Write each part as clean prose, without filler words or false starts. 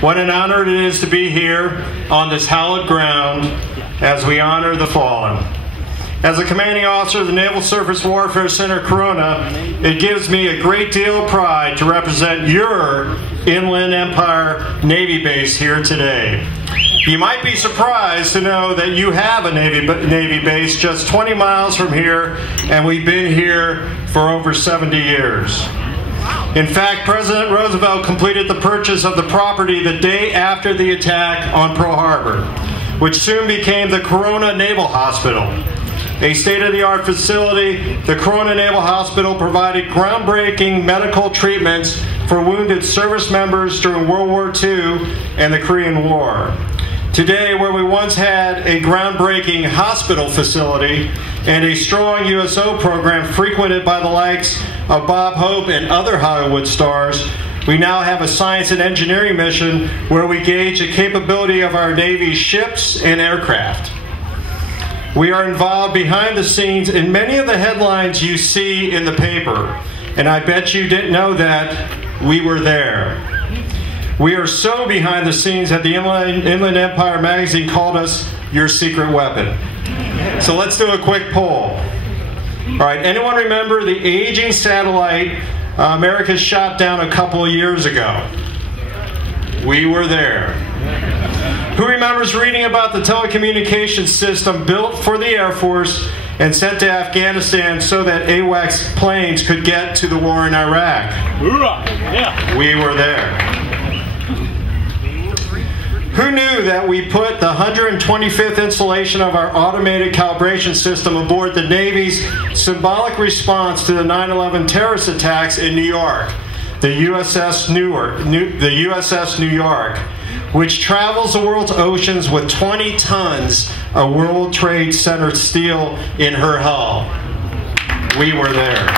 What an honor it is to be here on this hallowed ground as we honor the fallen. As a commanding officer of the Naval Surface Warfare Center, Corona, it gives me a great deal of pride to represent your Inland Empire Navy base here today. You might be surprised to know that you have a Navy base just 20 miles from here, and we've been here for over 70 years. In fact, President Roosevelt completed the purchase of the property the day after the attack on Pearl Harbor, which soon became the Corona Naval Hospital. A state-of-the-art facility, the Corona Naval Hospital provided groundbreaking medical treatments for wounded service members during World War II and the Korean War. Today, where we once had a groundbreaking hospital facility and a strong USO program frequented by the likes of Bob Hope and other Hollywood stars, we now have a science and engineering mission where we gauge the capability of our Navy's ships and aircraft. We are involved behind the scenes in many of the headlines you see in the paper, and I bet you didn't know that we were there. We are so behind the scenes that the Inland Empire magazine called us your secret weapon. So let's do a quick poll. All right, anyone remember the aging satellite America shot down a couple of years ago? We were there. Who remembers reading about the telecommunications system built for the Air Force and sent to Afghanistan so that AWACS planes could get to the war in Iraq? Yeah. We were there. Who knew that we put the 125th installation of our automated calibration system aboard the Navy's symbolic response to the 9/11 terrorist attacks in New York, the USS New York, which travels the world's oceans with 20 tons of World Trade Center steel in her hull? We were there.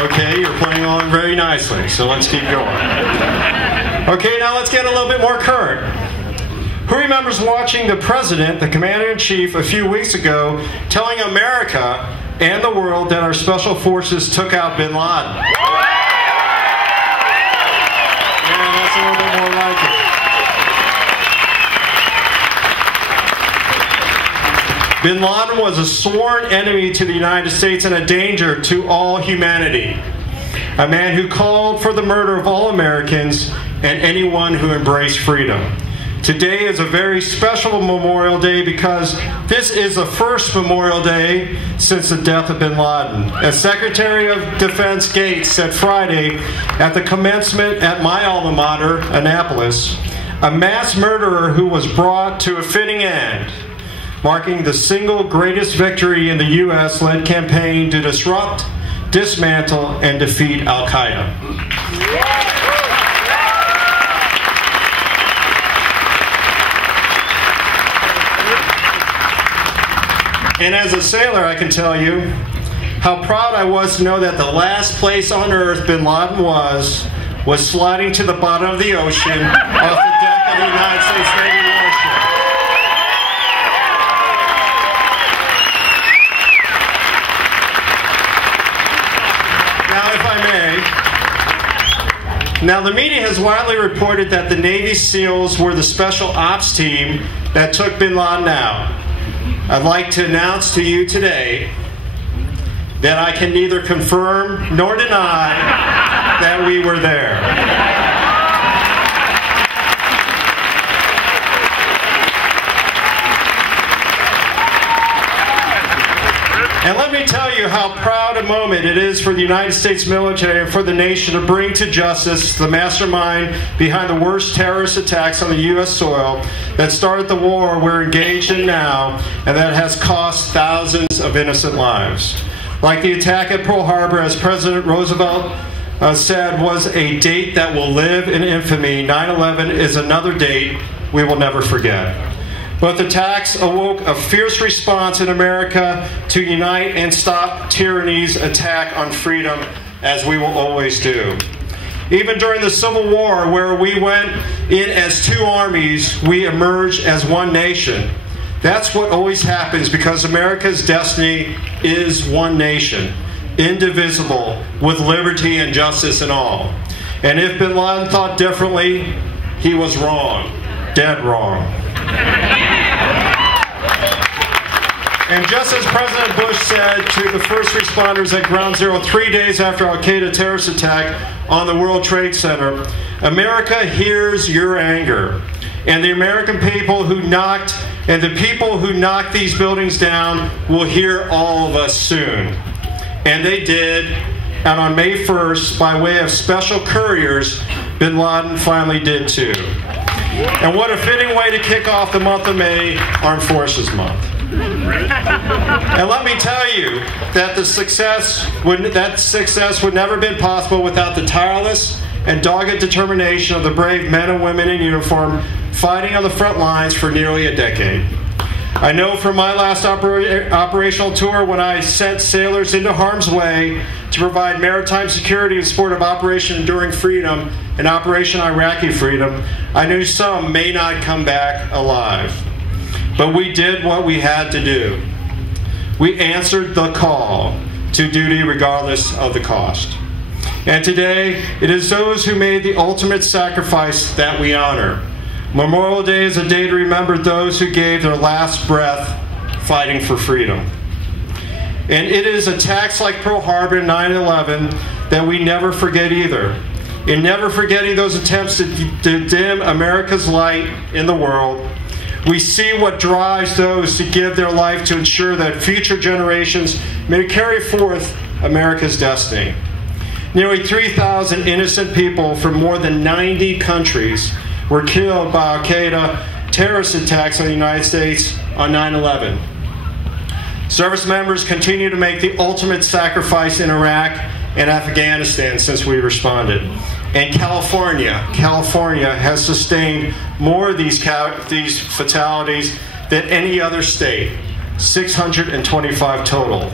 Okay, you're playing along very nicely, so let's keep going. Okay, now let's get a little bit more current. Who remembers watching the President, the Commander-in-Chief, a few weeks ago, telling America and the world that our special forces took out bin Laden? Yeah, that's a little bit more like it. Bin Laden was a sworn enemy to the United States and a danger to all humanity. A man who called for the murder of all Americans and anyone who embraced freedom. Today is a very special Memorial Day because this is the first Memorial Day since the death of bin Laden. As Secretary of Defense Gates said Friday at the commencement at my alma mater, Annapolis, a mass murderer who was brought to a fitting end, marking the single greatest victory in the U.S.-led campaign to disrupt, dismantle, and defeat Al-Qaeda. And as a sailor, I can tell you how proud I was to know that the last place on earth bin Laden was sliding to the bottom of the ocean off the deck of the United States Navy warship. Now, the media has widely reported that the Navy SEALs were the special ops team that took bin Laden out. I'd like to announce to you today that I can neither confirm nor deny that we were there. And let me tell you how proud a moment it is for the United States military and for the nation to bring to justice the mastermind behind the worst terrorist attacks on the U.S. soil that started the war we're engaged in now and that has cost thousands of innocent lives. Like the attack at Pearl Harbor, as President Roosevelt said, was a date that will live in infamy. 9/11 is another date we will never forget. Both attacks awoke a fierce response in America to unite and stop tyranny's attack on freedom, as we will always do. Even during the Civil War, where we went in as two armies, we emerged as one nation. That's what always happens because America's destiny is one nation, indivisible, with liberty and justice in all. And if bin Laden thought differently, he was wrong. Dead wrong. And just as President Bush said to the first responders at Ground Zero 3 days after Al-Qaeda terrorist attack on the World Trade Center, America hears your anger. And the American people who knocked, and the people who knocked these buildings down will hear all of us soon. And they did. And on May 1st, by way of special couriers, bin Laden finally did too. And what a fitting way to kick off the month of May, Armed Forces Month. And let me tell you that success would never have been possible without the tireless and dogged determination of the brave men and women in uniform fighting on the front lines for nearly a decade. I know from my last operational tour, when I sent sailors into harm's way to provide maritime security in support of Operation Enduring Freedom and Operation Iraqi Freedom, I knew some may not come back alive. But we did what we had to do. We answered the call to duty regardless of the cost. And today, it is those who made the ultimate sacrifice that we honor. Memorial Day is a day to remember those who gave their last breath fighting for freedom. And it is attacks like Pearl Harbor and 9/11 that we never forget either. In never forgetting those attempts to dim America's light in the world, we see what drives those to give their life to ensure that future generations may carry forth America's destiny. Nearly 3,000 innocent people from more than 90 countries were killed by Al-Qaeda terrorist attacks on the United States on 9/11. Service members continue to make the ultimate sacrifice in Iraq and Afghanistan since we responded. And California has sustained more of these fatalities than any other state, 625 total.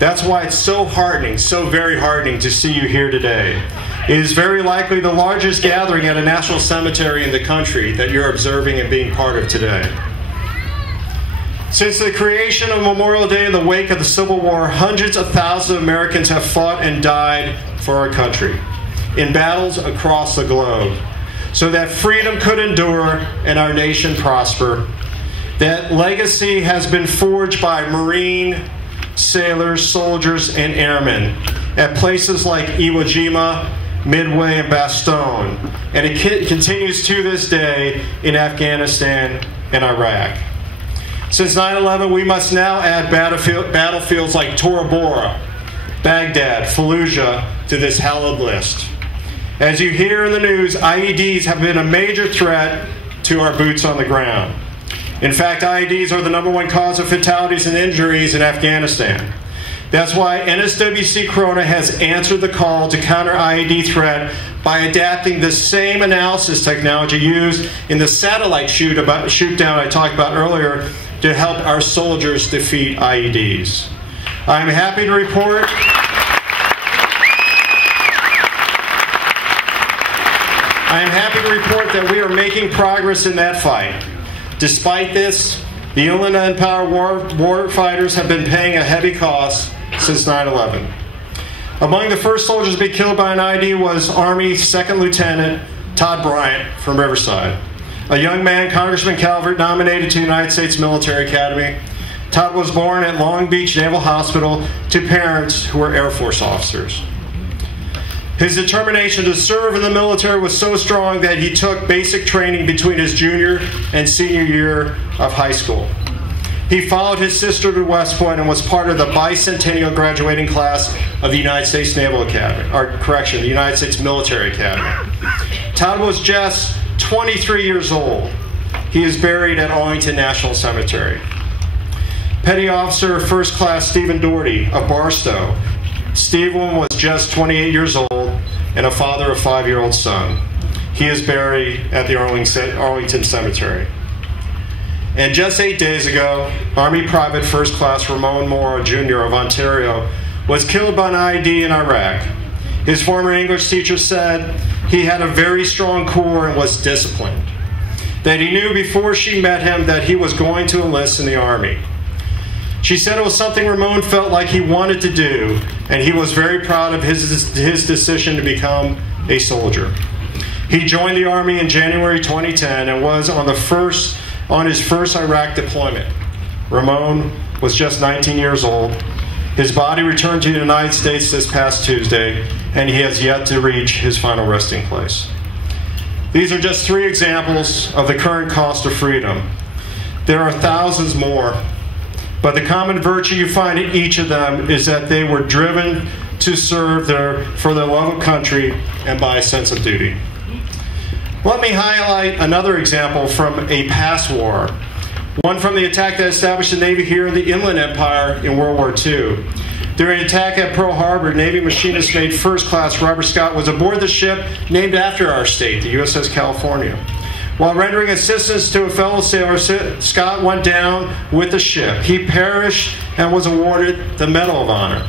That's why it's so heartening, so very heartening to see you here today. It is very likely the largest gathering at a national cemetery in the country that you're observing and being part of today. Since the creation of Memorial Day in the wake of the Civil War, hundreds of thousands of Americans have fought and died for our country in battles across the globe so that freedom could endure and our nation prosper. That legacy has been forged by Marine, sailors, soldiers, and airmen at places like Iwo Jima, Midway, and Bastogne, and it continues to this day in Afghanistan and Iraq. Since 9/11, we must now add battlefields like Tora Bora, Baghdad, Fallujah to this hallowed list. As you hear in the news, IEDs have been a major threat to our boots on the ground. In fact, IEDs are the #1 cause of fatalities and injuries in Afghanistan. That's why NSWC Corona has answered the call to counter IED threat by adapting the same analysis technology used in the satellite shoot down I talked about earlier to help our soldiers defeat IEDs. I'm happy to report that we are making progress in that fight. Despite this, the Inland Empire war fighters have been paying a heavy cost since 9/11. Among the first soldiers to be killed by an IED was Army 2nd Lieutenant Todd Bryant from Riverside, a young man Congressman Calvert nominated to the United States Military Academy. Todd was born at Long Beach Naval Hospital to parents who were Air Force officers. His determination to serve in the military was so strong that he took basic training between his junior and senior year of high school. He followed his sister to West Point and was part of the bicentennial graduating class of the United States Naval Academy, the United States Military Academy. Todd was just 23 years old. He is buried at Arlington National Cemetery. Petty Officer First Class Stephen Doherty of Barstow. Stephen was just 28 years old and a father of a 5-year-old son. He is buried at the Arlington Cemetery. And just 8 days ago, Army Private First Class Ramon Moore Jr. of Ontario was killed by an IED in Iraq. His former English teacher said he had a very strong core and was disciplined. That he knew before she met him that he was going to enlist in the Army. She said it was something Ramon felt like he wanted to do, and he was very proud of his decision to become a soldier. He joined the Army in January 2010 and was on his first Iraq deployment. Ramon was just 19 years old. His body returned to the United States this past Tuesday, and he has yet to reach his final resting place. These are just 3 examples of the current cost of freedom. There are thousands more, but the common virtue you find in each of them is that they were driven to serve for their love of country and by a sense of duty. Let me highlight another example from a past war, one from the attack that established the Navy here in the Inland Empire in World War II. During an attack at Pearl Harbor, Navy machinist mate First Class Robert Scott was aboard the ship named after our state, the USS California. While rendering assistance to a fellow sailor, Scott went down with the ship. He perished and was awarded the Medal of Honor,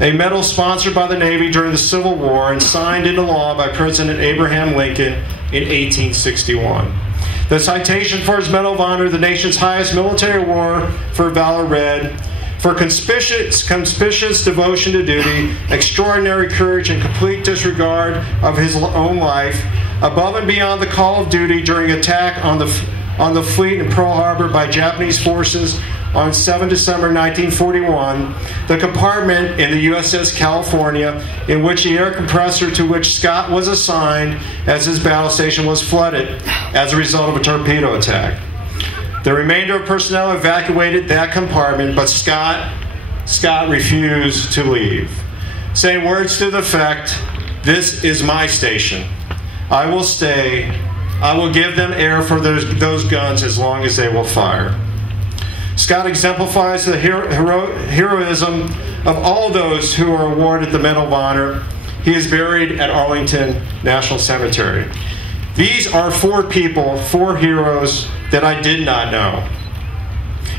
a medal sponsored by the Navy during the Civil War and signed into law by President Abraham Lincoln in 1861. The citation for his Medal of Honor, the nation's highest military award for valor, read, "For conspicuous devotion to duty, extraordinary courage, and complete disregard of his own life, above and beyond the call of duty during attack on the fleet in Pearl Harbor by Japanese forces on 7 December 1941, the compartment in the USS California in which the air compressor to which Scott was assigned as his battle station was flooded as a result of a torpedo attack. The remainder of personnel evacuated that compartment, but Scott refused to leave, saying words to the effect, 'This is my station. I will stay. I will give them air for those guns as long as they will fire.'" Scott exemplifies the heroism of all those who are awarded the Medal of Honor. He is buried at Arlington National Cemetery. These are 4 people, 4 heroes that I did not know.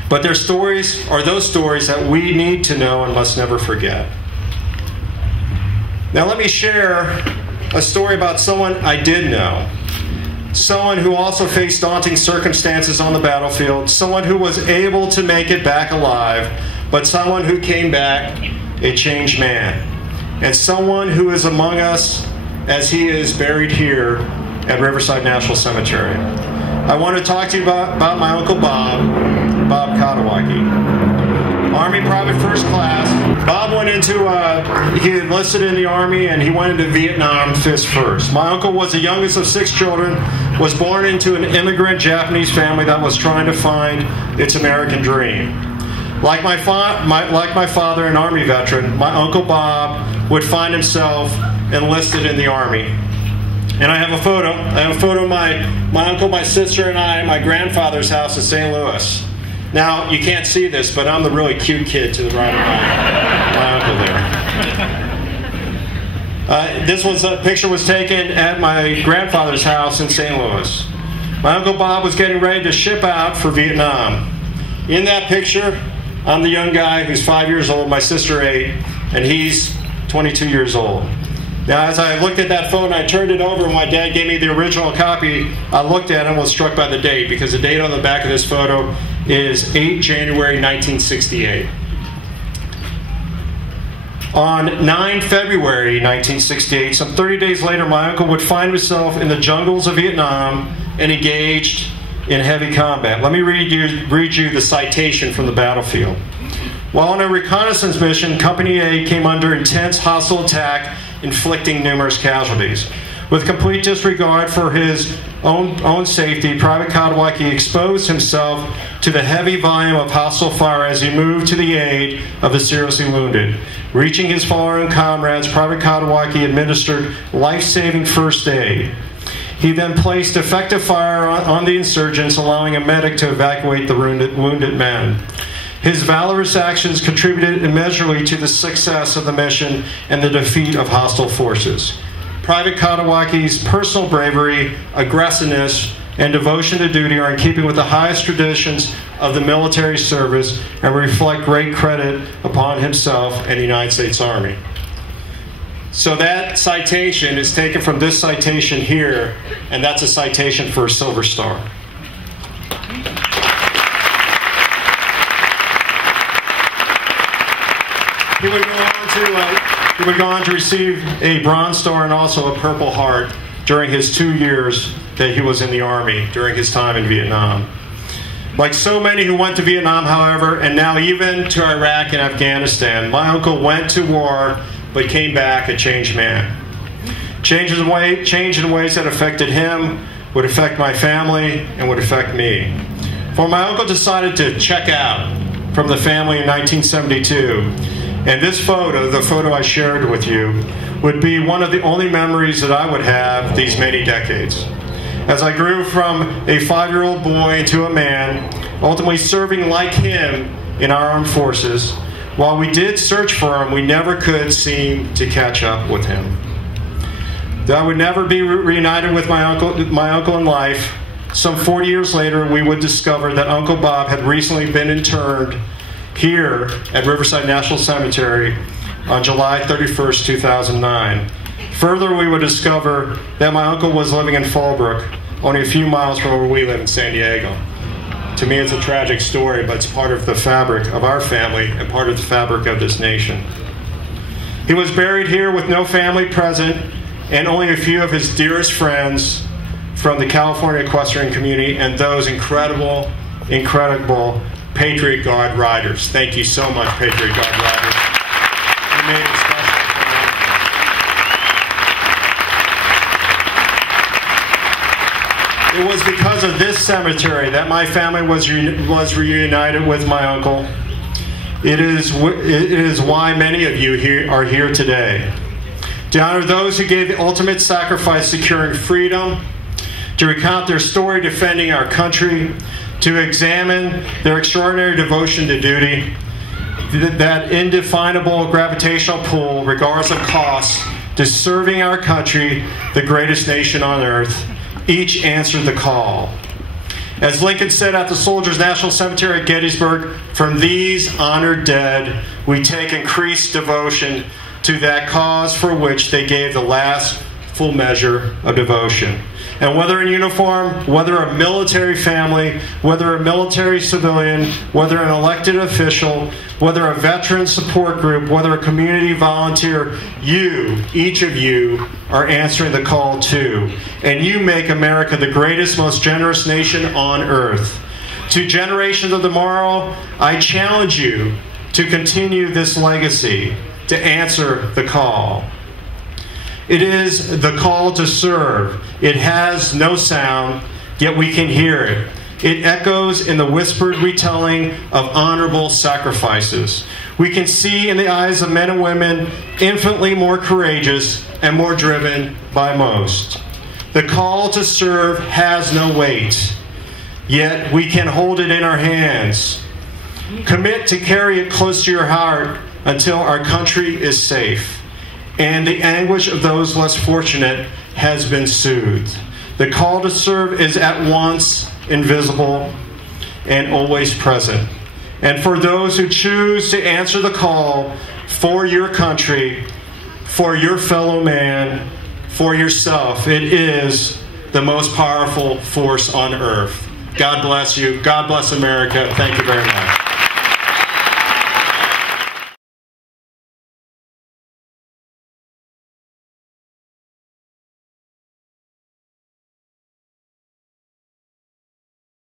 But their stories are those stories that we need to know and must never forget. Now let me share a story about someone I did know. Someone who also faced daunting circumstances on the battlefield. Someone who was able to make it back alive, but someone who came back a changed man. And someone who is among us as he is buried here at Riverside National Cemetery. I want to talk to you about my Uncle Bob Kadowaki. Army Private First Class. Bob went into, he enlisted in the Army and he went into Vietnam fist first. My uncle was the youngest of 6 children, was born into an immigrant Japanese family that was trying to find its American dream. Like my father, an Army veteran, my Uncle Bob would find himself enlisted in the Army. And I have a photo. I have a photo of my uncle, my sister, and I at my grandfather's house in St. Louis. Now, you can't see this, but I'm the really cute kid to the right of my uncle there. This picture was taken at my grandfather's house in St. Louis. My Uncle Bob was getting ready to ship out for Vietnam. In that picture, I'm the young guy who's 5 years old, my sister 8, and he's 22 years old. Now, as I looked at that phone, I turned it over, and my dad gave me the original copy. I looked at it and was struck by the date, because the date on the back of this photo is 8 January 1968. On 9 February 1968, some 30 days later, my uncle would find himself in the jungles of Vietnam and engaged in heavy combat. Let me read you the citation from the battlefield. While on a reconnaissance mission, Company A came under intense hostile attack, inflicting numerous casualties. With complete disregard for his own safety, Private Kadowaki exposed himself to the heavy volume of hostile fire as he moved to the aid of the seriously wounded. Reaching his fallen comrades, Private Kadowaki administered life-saving first aid. He then placed effective fire on the insurgents, allowing a medic to evacuate the wounded men. His valorous actions contributed immeasurably to the success of the mission and the defeat of hostile forces. Private Kadowaki's personal bravery, aggressiveness, and devotion to duty are in keeping with the highest traditions of the military service and reflect great credit upon himself and the United States Army. So that citation is taken from this citation here, and that's a citation for a Silver Star. He would go on to He would go on to receive a Bronze Star and also a Purple Heart during his 2 years that he was in the Army during his time in Vietnam. Like so many who went to Vietnam, however, and now even to Iraq and Afghanistan, my uncle went to war but came back a changed man. Change in ways that affected him, would affect my family, and would affect me. For my uncle decided to check out from the family in 1972, and this photo, the photo I shared with you, would be one of the only memories that I would have these many decades. As I grew from a 5-year-old boy into a man, ultimately serving like him in our armed forces, while we did search for him, we never could seem to catch up with him. That I would never be reunited with my uncle in life. Some 40 years later, we would discover that Uncle Bob had recently been interred here at Riverside National Cemetery on July 31st, 2009. Further, we would discover that my uncle was living in Fallbrook, only a few miles from where we live in San Diego. To me, it's a tragic story, but it's part of the fabric of our family and part of the fabric of this nation. He was buried here with no family present and only a few of his dearest friends from the California equestrian community and those incredible Patriot Guard riders. Thank you so much, Patriot Guard riders. You made it special. It was because of this cemetery that my family was reunited with my uncle. It is why many of you are here today. To honor those who gave the ultimate sacrifice securing freedom, to recount their story defending our country, to examine their extraordinary devotion to duty, that indefinable gravitational pull, regardless of cost, to serving our country, the greatest nation on earth. Each answered the call. As Lincoln said at the Soldiers' National Cemetery at Gettysburg, from these honored dead, we take increased devotion to that cause for which they gave the last full measure of devotion. And whether in uniform, whether a military family, whether a military civilian, whether an elected official, whether a veteran support group, whether a community volunteer, you, each of you, are answering the call too. And you make America the greatest, most generous nation on earth. To generations of tomorrow, I challenge you to continue this legacy, to answer the call. It is the call to serve. It has no sound, yet we can hear it. It echoes in the whispered retelling of honorable sacrifices. We can see in the eyes of men and women infinitely more courageous and more driven by most. The call to serve has no weight, yet we can hold it in our hands. Commit to carry it close to your heart until our country is safe and the anguish of those less fortunate has been soothed. The call to serve is at once invisible and always present. And for those who choose to answer the call for your country, for your fellow man, for yourself, it is the most powerful force on earth. God bless you. God bless America. Thank you very much.